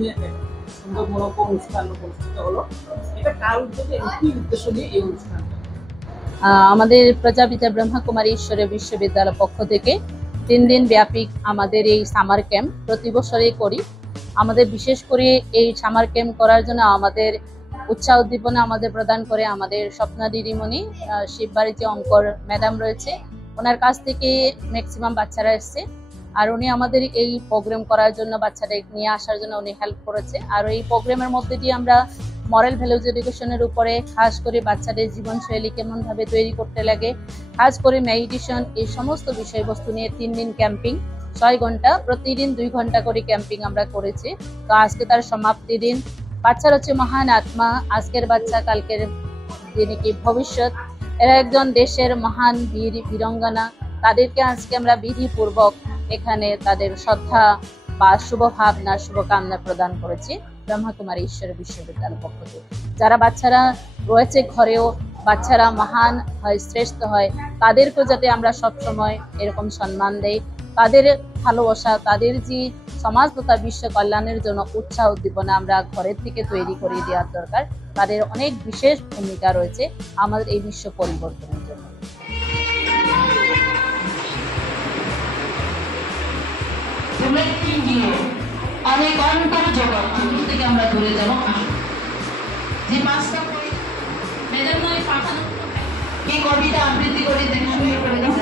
নিয়ে সুন্দরমূলক অনুষ্ঠান অনুষ্ঠিত হলো। এটা কার উদ্যোগে কি উদ্দেশ্য নিয়ে এই অনুষ্ঠানটা? আমাদের প্রজাপিতা ব্রহ্মকুমারী ঈশ্বরী বিশ্ববিদ্যালয়ের পক্ষ থেকে 3 দিন ব্যাপী আমাদের এই সামার ক্যাম্প প্রতি বছরই করি। আমাদের বিশেষ করে এই সামার ক্যাম্প করার জন্য আমাদের উৎসাহ উদ্দীপনা আমাদের প্রদান করে আমাদের স্বপ্না দিদিমণি, শিববাড়ি যে অঙ্কর ম্যাডাম রয়েছে, ওনার কাছ থেকে ম্যাক্সিমাম বাচ্চারা এসছে। আর উনি আমাদের এই প্রোগ্রাম করার জন্য, বাচ্চাদের নিয়ে আসার জন্য উনি হেল্প করেছে। আর এই প্রোগ্রামের মধ্যে দিয়ে আমরা মরাল ভ্যালুজ এডুকেশনের উপরে খাস করে বাচ্চাদের জীবনশৈলী কেমনভাবে তৈরি করতে লাগে, খাস করে মেডিটেশন, এই সমস্ত বিষয়বস্তু নিয়ে 3 দিন ক্যাম্পিং, 6 ঘন্টা, প্রতিদিন 2 ঘন্টা করে ক্যাম্পিং আমরা করেছি। তো আজকে তার সমাপ্তি দিন। বাচ্চারা হচ্ছে মহান আত্মা, আজকের বাচ্চা কালকের যিনি কি ভবিষ্যৎ। এরা একজন দেশের মহান বীর বীরাঙ্গনা। তাদেরকে আজকে আমরা বিধিপূর্বক এখানে তাদের শ্রদ্ধা বা শুভ ভাবনা, শুভকামনা প্রদান করেছি ব্রহ্মকুমারী ঈশ্বরী বিশ্ববিদ্যালয়ের পক্ষ থেকে। যারা বাচ্চারা রয়েছে ঘরেও, বাচ্চারা মহান হয়, শ্রেষ্ঠ হয়, তাদেরকেও যাতে আমরা সবসময় এরকম সম্মান দেই। তাদের ভালোবাসা, তাদের যে সমাজ তথা বিশ্ব কল্যাণের জন্য উৎসাহ উদ্দীপনা আমরা ঘরের থেকে তৈরি করে দেওয়ার দরকার। তাদের অনেক বিশেষ ভূমিকা রয়েছে আমাদের এই বিশ্ব পরিবর্তনের জন্য। অনেক অন্তর জগৎ থেকে আমরা ঘুরে যাব। যে পাঁচটা এই কবিতা আবৃত্তি করে দেখে শুরু করে দাও।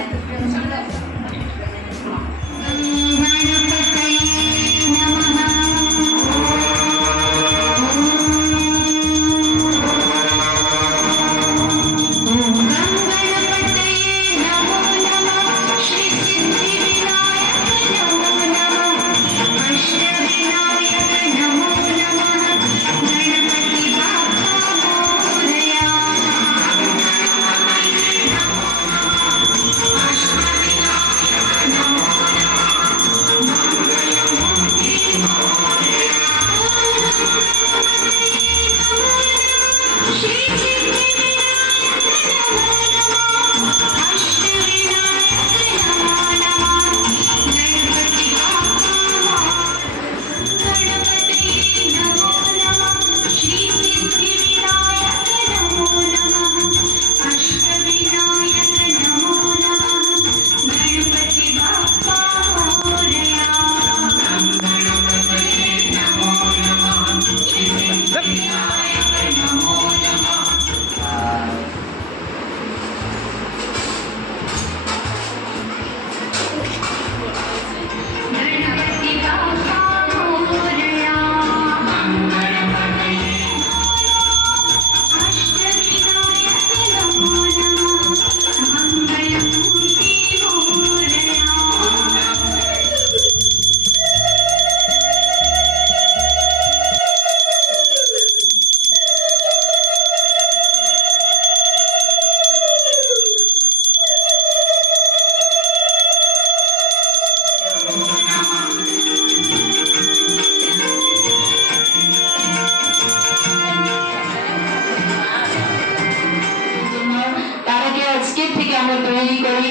আমরা তৈরি করি,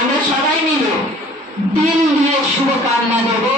আমরা সবাই মিলে দিন দিয়ে শুভকামনা দেব।